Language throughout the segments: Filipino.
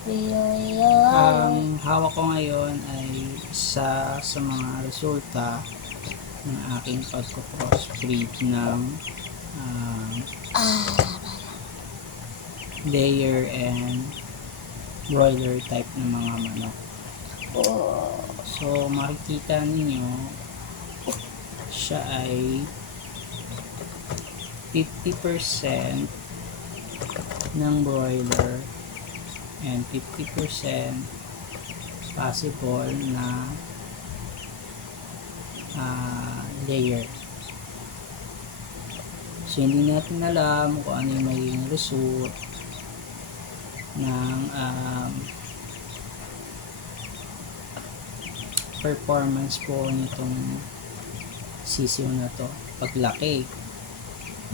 Ang hawak ko ngayon ay isa sa mga resulta ng aking pagko-crossbreed ng layer and broiler type ng mga manok. So makikita ninyo siya ay 50% ng broiler and 50% possible na layer. So hindi natin alam kung ano yung magiging result ng performance po nitong sisiw na to paglaki.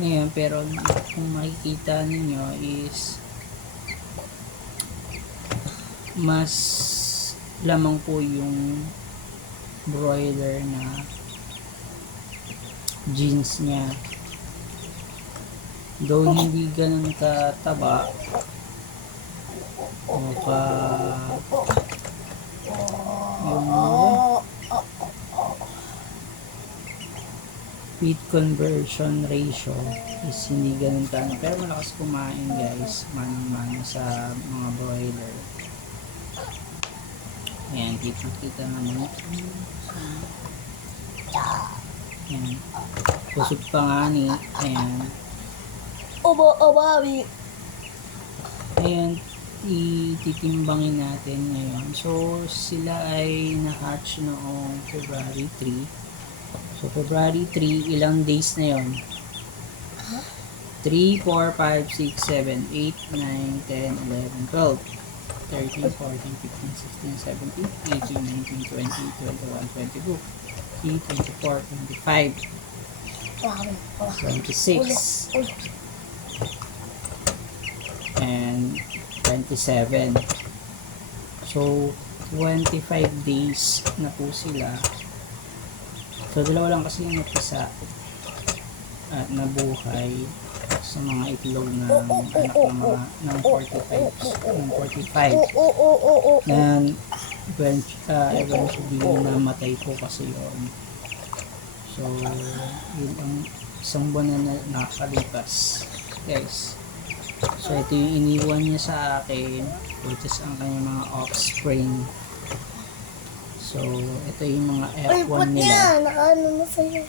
Ngayon, pero kung makikita ninyo is mas lamang po yung broiler na genes niya, though hindi ganun kataba o yung feed conversion ratio is hindi ganun pero malakas kumain guys, manang-mana sa mga broiler. Ayan, kita naman. Ayan. Kusog pa nga ni. Ayan. Ayan, ititimbangin natin ngayon. So, sila ay na-hatch noong February 3. So, February 3, ilang days na yon? 3, 4, 5, 6, 7, 8, 9, 10, 11, 12. 13, 14, 15, 16, 17, 18, 19, 20, 21, 22, 23, 24, 25, 26, and 27. So, 25 days na po sila. So, dalawa lang kasi yung napisa at nabuhay sa mga itlog ng anak ng 45 and eventually namatay po kasi yun. So yun ang isang buwan na nakalipas guys. So ito yung iniwan niya sa akin, which is ang kanyang mga offspring. So ito yung mga F1 nila. Nakaano mo sa'yo?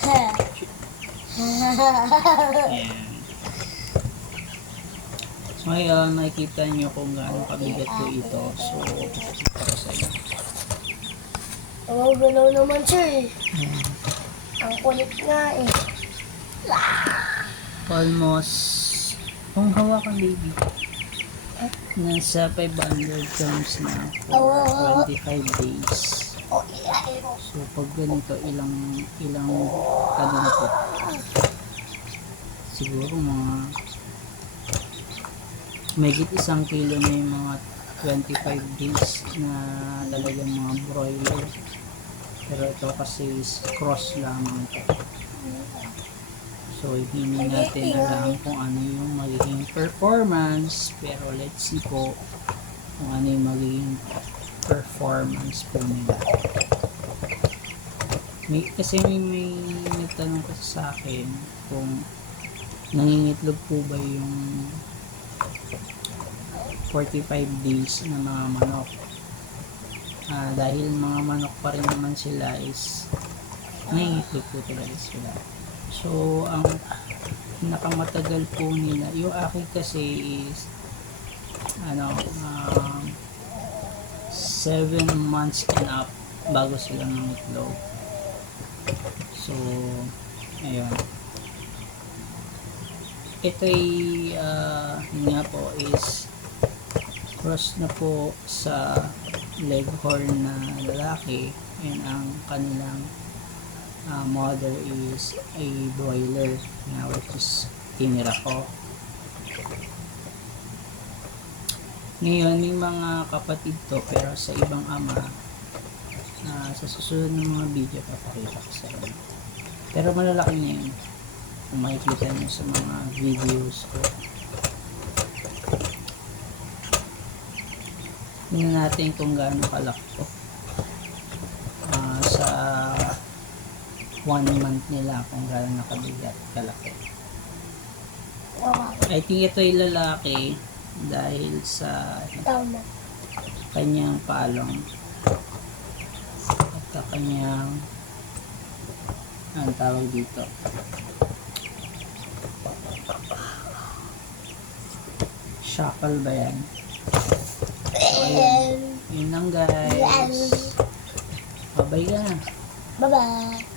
Ayan. So ngayon, makikita nyo kung gaano kabigat po ito. So, ipapakita ko sa inyo. Galaw naman siya eh. Ang kulit nga eh. Almost, kung hawakan baby, nasa 500 grams na for 25 days. So pag ganito, ilang ano na po, siguro mga mahigit 1 kilo na yung mga 25 days na talagang mga broiler, pero ito kasi is cross lamang ito. So hindi natin alam kung ano yung magiging performance, pero let's see po kung ano yung magiging performance po nila. Kasi may nagtanong kasi sa akin kung nangingitlog po ba yung 45 days na mga manok. Dahil mga manok pa rin naman sila is nangingitlog po talaga sila. So ang nakamatagal po nila, yung akin kasi is 7 months and up bago sila nangitlog. So ayun, ito ay nga po is cross na po sa leghorn na lalaki, and ang kanilang mother is a broiler na which is tinira ko. Ngayon may mga kapatid to pero sa ibang ama. Sa susunod ng mga video papakita ko sa inyo, pero malalaki na yun kung makikita nyo sa mga videos ko. Tingnan natin kung gaano kalaki to. Sa 1 month nila kung gaano nakabigat kalaki. Wow. I think ito ay lalaki dahil sa Tama. kanyang palong at sa kanyang ang tawag dito shackle ba yan? So, ayun. Yun lang guys. Yes. Bye-bye ka na. Bye-bye.